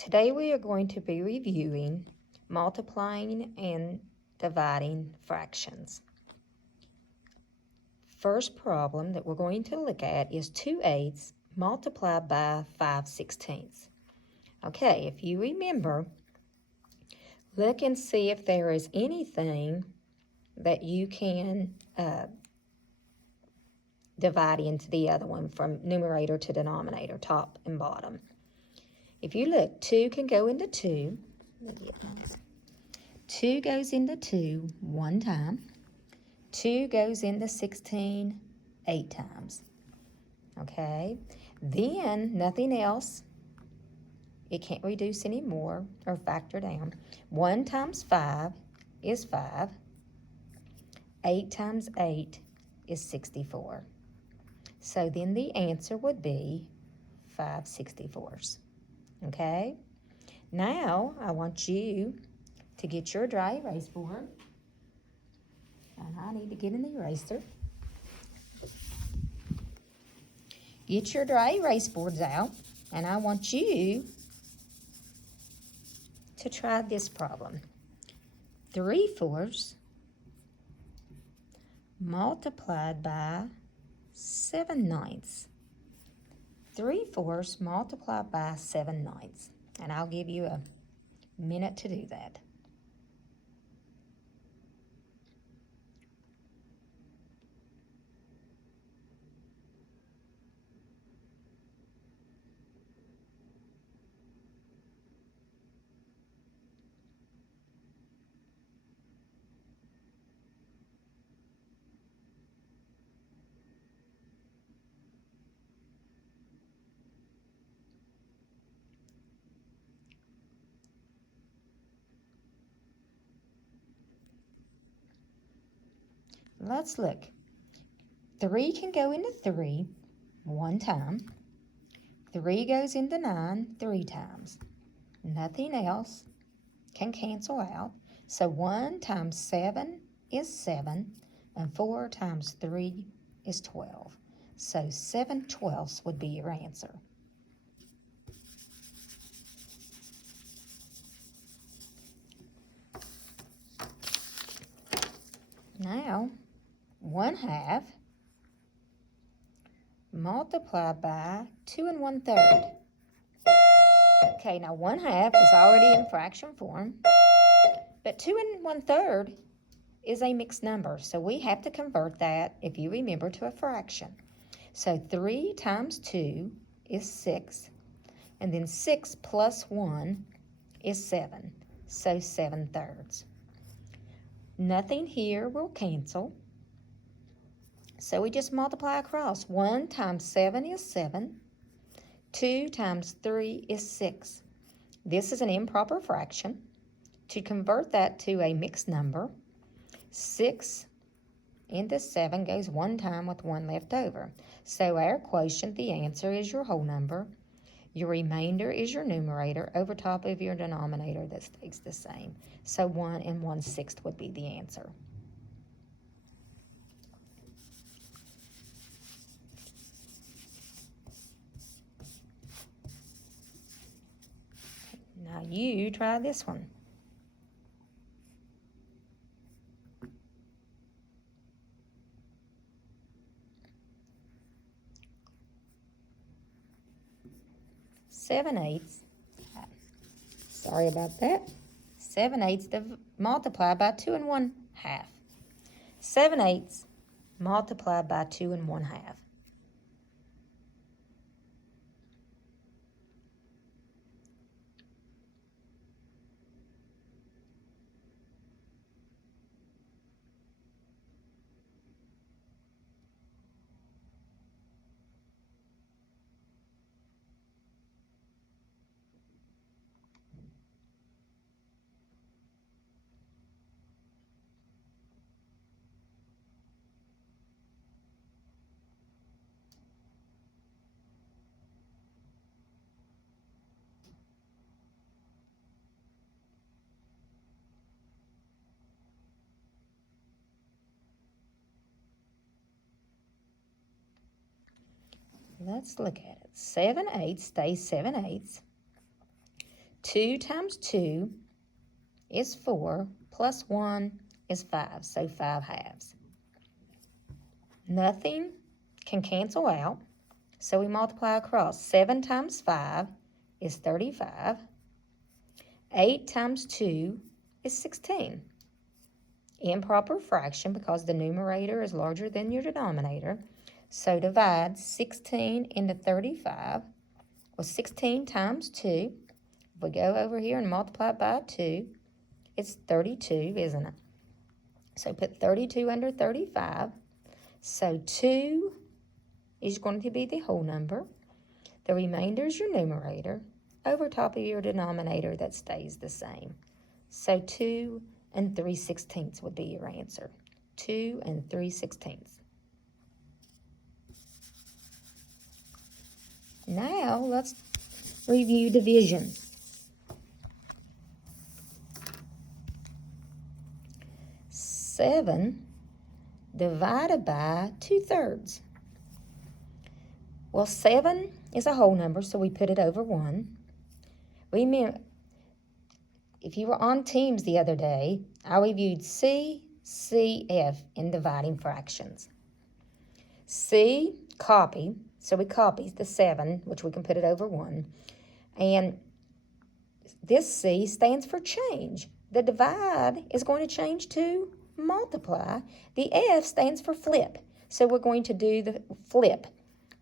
Today we are going to be reviewing multiplying and dividing fractions. First problem that we're going to look at is 2/8 multiplied by 5/16. Okay, if you remember, look and see if there is anything that you can divide into the other one from numerator to denominator, top and bottom. If you look, 2 can go into 2. 2 goes into 2 one time. 2 goes into 16 8 times. Okay? Then nothing else. It can't reduce anymore or factor down. 1 times 5 is 5. 8 times 8 is 64. So then the answer would be 5/64. Okay? Now I want you to get your dry erase board. And I need to get an eraser. Get your dry erase boards out, and I want you to try this problem. 3/4 multiplied by 7/9. 3/4 multiplied by 7/9. And I'll give you a minute to do that. Let's look. 3 can go into 3 one time. 3 goes into 9 3 times. Nothing else can cancel out. So 1 times 7 is 7, and 4 times 3 is 12. So 7/12 would be your answer. Now, 1/2 multiplied by 2 1/3. Okay, now 1/2 is already in fraction form, but 2 1/3 is a mixed number, so we have to convert that, if you remember, to a fraction. So 3 times 2 is 6, and then 6 plus 1 is 7, so 7/3. Nothing here will cancel, so we just multiply across. 1 times 7 is 7. 2 times 3 is 6. This is an improper fraction. To convert that to a mixed number, 6 into 7 goes one time with 1 left over. So our quotient, the answer, is your whole number. Your remainder is your numerator over top of your denominator that stays the same. So 1 1/6 would be the answer. Now you try this one. Seven eighths. Sorry about that. 7/8 multiplied by 2 1/2. 7/8 multiplied by 2 1/2. Let's look at it. 7/8 stays 7/8. 2 times 2 is 4, plus 1 is 5, so 5 halves. Nothing can cancel out, so we multiply across. 7 times 5 is 35. 8 times 2 is 16. Improper fraction because the numerator is larger than your denominator. So divide 16 into 35. Well, 16 times 2. If we go over here and multiply by 2, it's 32, isn't it? So put 32 under 35. So 2 is going to be the whole number. The remainder is your numerator. Over top of your denominator, that stays the same. So 2 and 3/16 would be your answer. 2 and 3/16. Now let's review division. 7 divided by 2/3. Well, 7 is a whole number, so we put it over 1. Remember, if you were on Teams the other day, I reviewed C, C, F in dividing fractions. C, copy, so we copy the 7, which we can put it over 1. And this C stands for change. The divide is going to change to multiply. The F stands for flip, so we're going to do the flip.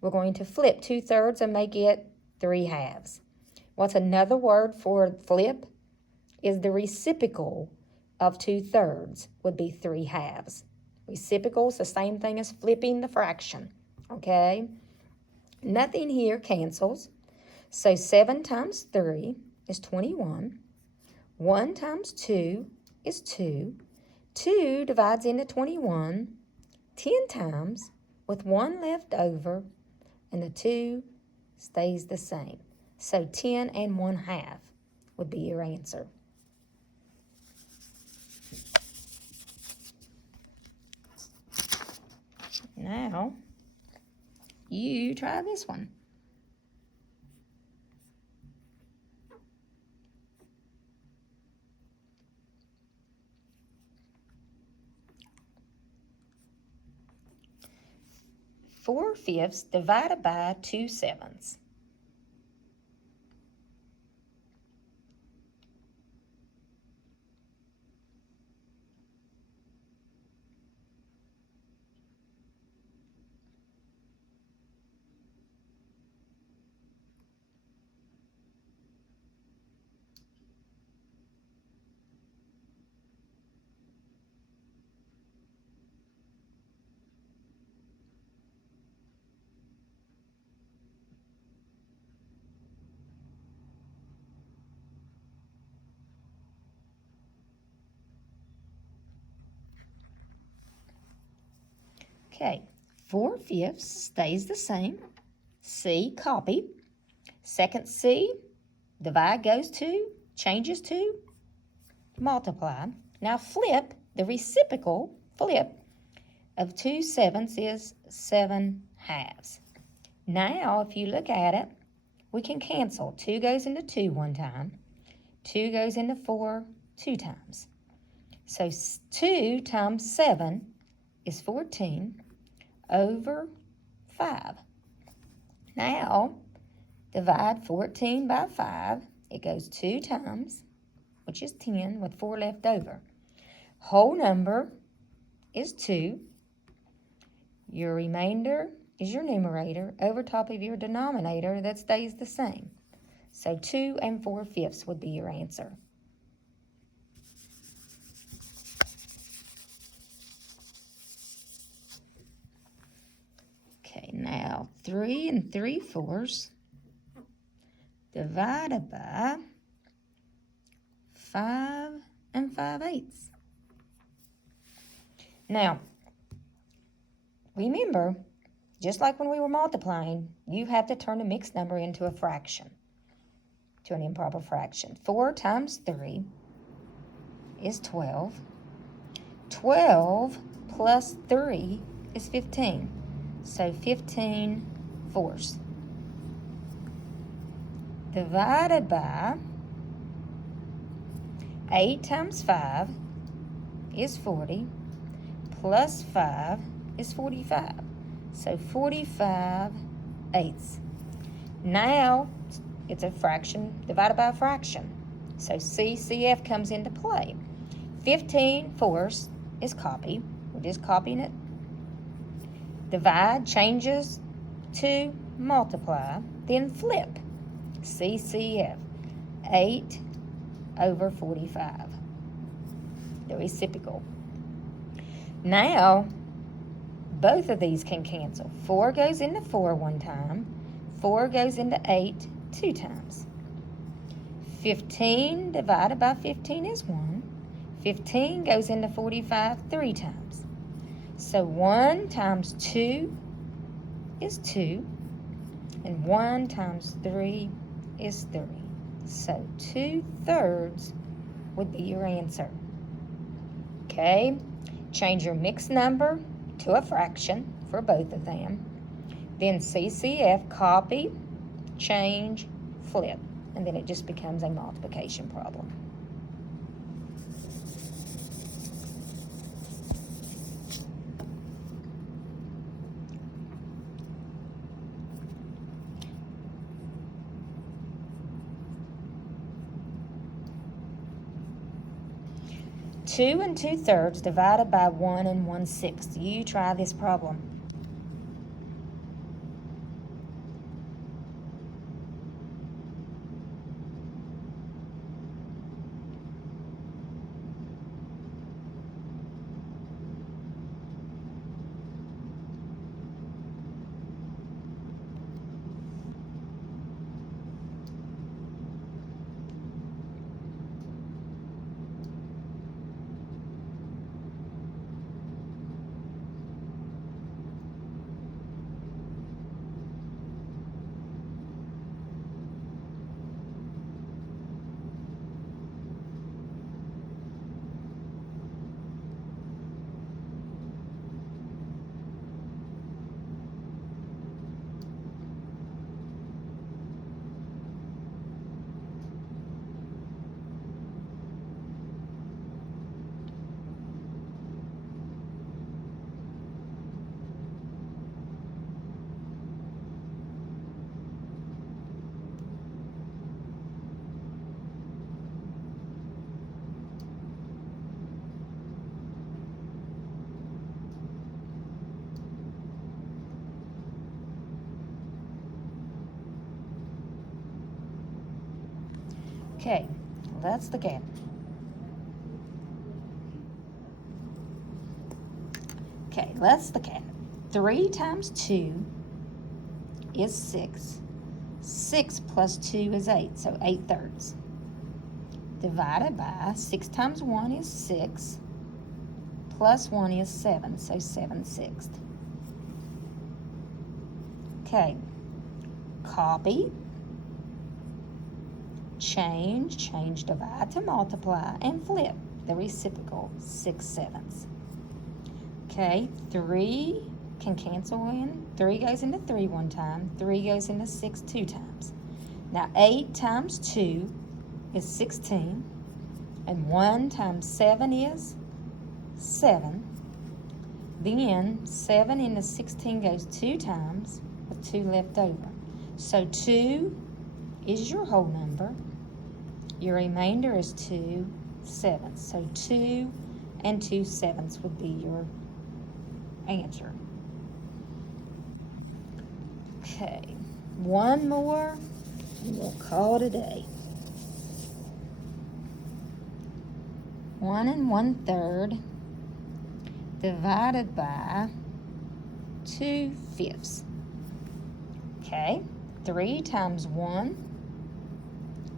We're going to flip 2/3 and make it 3 halves. What's another word for flip? Is the reciprocal of 2/3 would be 3 halves. Reciprocal is the same thing as flipping the fraction, okay? Nothing here cancels. So 7 times 3 is 21. 1 times 2 is 2. 2 divides into 21 10 times with 1 left over, and the 2 stays the same. So 10 and 1/2 would be your answer. Now, you try this one. Four fifths divided by 2/7. Okay, 4 fifths stays the same. C, copy. Second C, divide goes to, changes to, multiply. Now flip, the reciprocal flip of 2/7 is 7 halves. Now, if you look at it, we can cancel. 2 goes into 2 one time. 2 goes into 4 2 times. So 2 times 7 is 14 over 5. Now, divide 14 by 5. It goes 2 times, which is 10, with 4 left over. Whole number is 2. Your remainder is your numerator. Over top of your denominator, that stays the same. So 2 and 4 fifths would be your answer. Okay, now 3 and 3/4 divided by 5 and 5/8. Now, remember, just like when we were multiplying, you have to turn a mixed number into a fraction, to an improper fraction. 4 times 3 is 12. 12 plus 3 is 15. So 15/4 divided by 8 times 5 is 40, plus 5 is 45. So 45 eighths. Now it's a fraction divided by a fraction. So CCF comes into play. 15 fourths is copy. We're just copying it. Divide changes to multiply, then flip. CCF, 8 over 45. The reciprocal. Now, both of these can cancel. 4 goes into 4 one time. 4 goes into 8 2 times. 15 divided by 15 is 1. 15 goes into 45 3 times. So 1 times 2 is 2. And 1 times 3 is 3. So 2/3 would be your answer. Okay, change your mixed number to a fraction for both of them. Then CCF, copy, change, flip. And then it just becomes a multiplication problem. Two and 2/3 divided by 1 and 1/6. You try this problem. Okay, that's the gap. Okay, let's look at it. 3 times 2 is 6. 6 plus 2 is 8, so 8/3. Divided by 6 times 1 is 6. Plus 1 is 7, so 7/6. Okay, copy, change, divide to multiply, and flip the reciprocal, 6/7. Okay, 3 can cancel in. 3 goes into 3 one time. 3 goes into 6 2 times. Now 8 times 2 is 16. And 1 times 7 is 7. Then 7 into 16 goes 2 times with 2 left over. So 2 is your whole number. Your remainder is 2/7. So 2 and 2/7 would be your answer. Okay, one more and we'll call it a day. 1 1/3 divided by 2/5. Okay, 3 times 1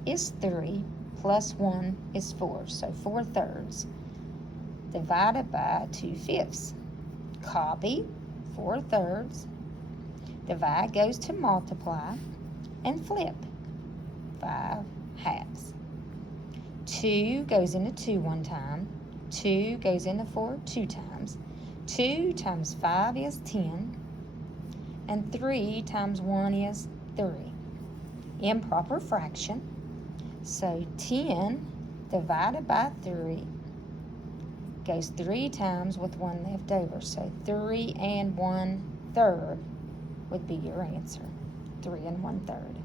is 3, plus 1 is 4, so 4/3 divided by 2/5. Copy, 4/3. Divide goes to multiply, and flip, 5/2. 2 goes into 2 one time. 2 goes into 4 2 times. 2 times 5 is 10. And 3 times 1 is 3. Improper fraction. So 10 divided by 3 goes 3 times with 1 left over. So 3 1/3 would be your answer. 3 1/3.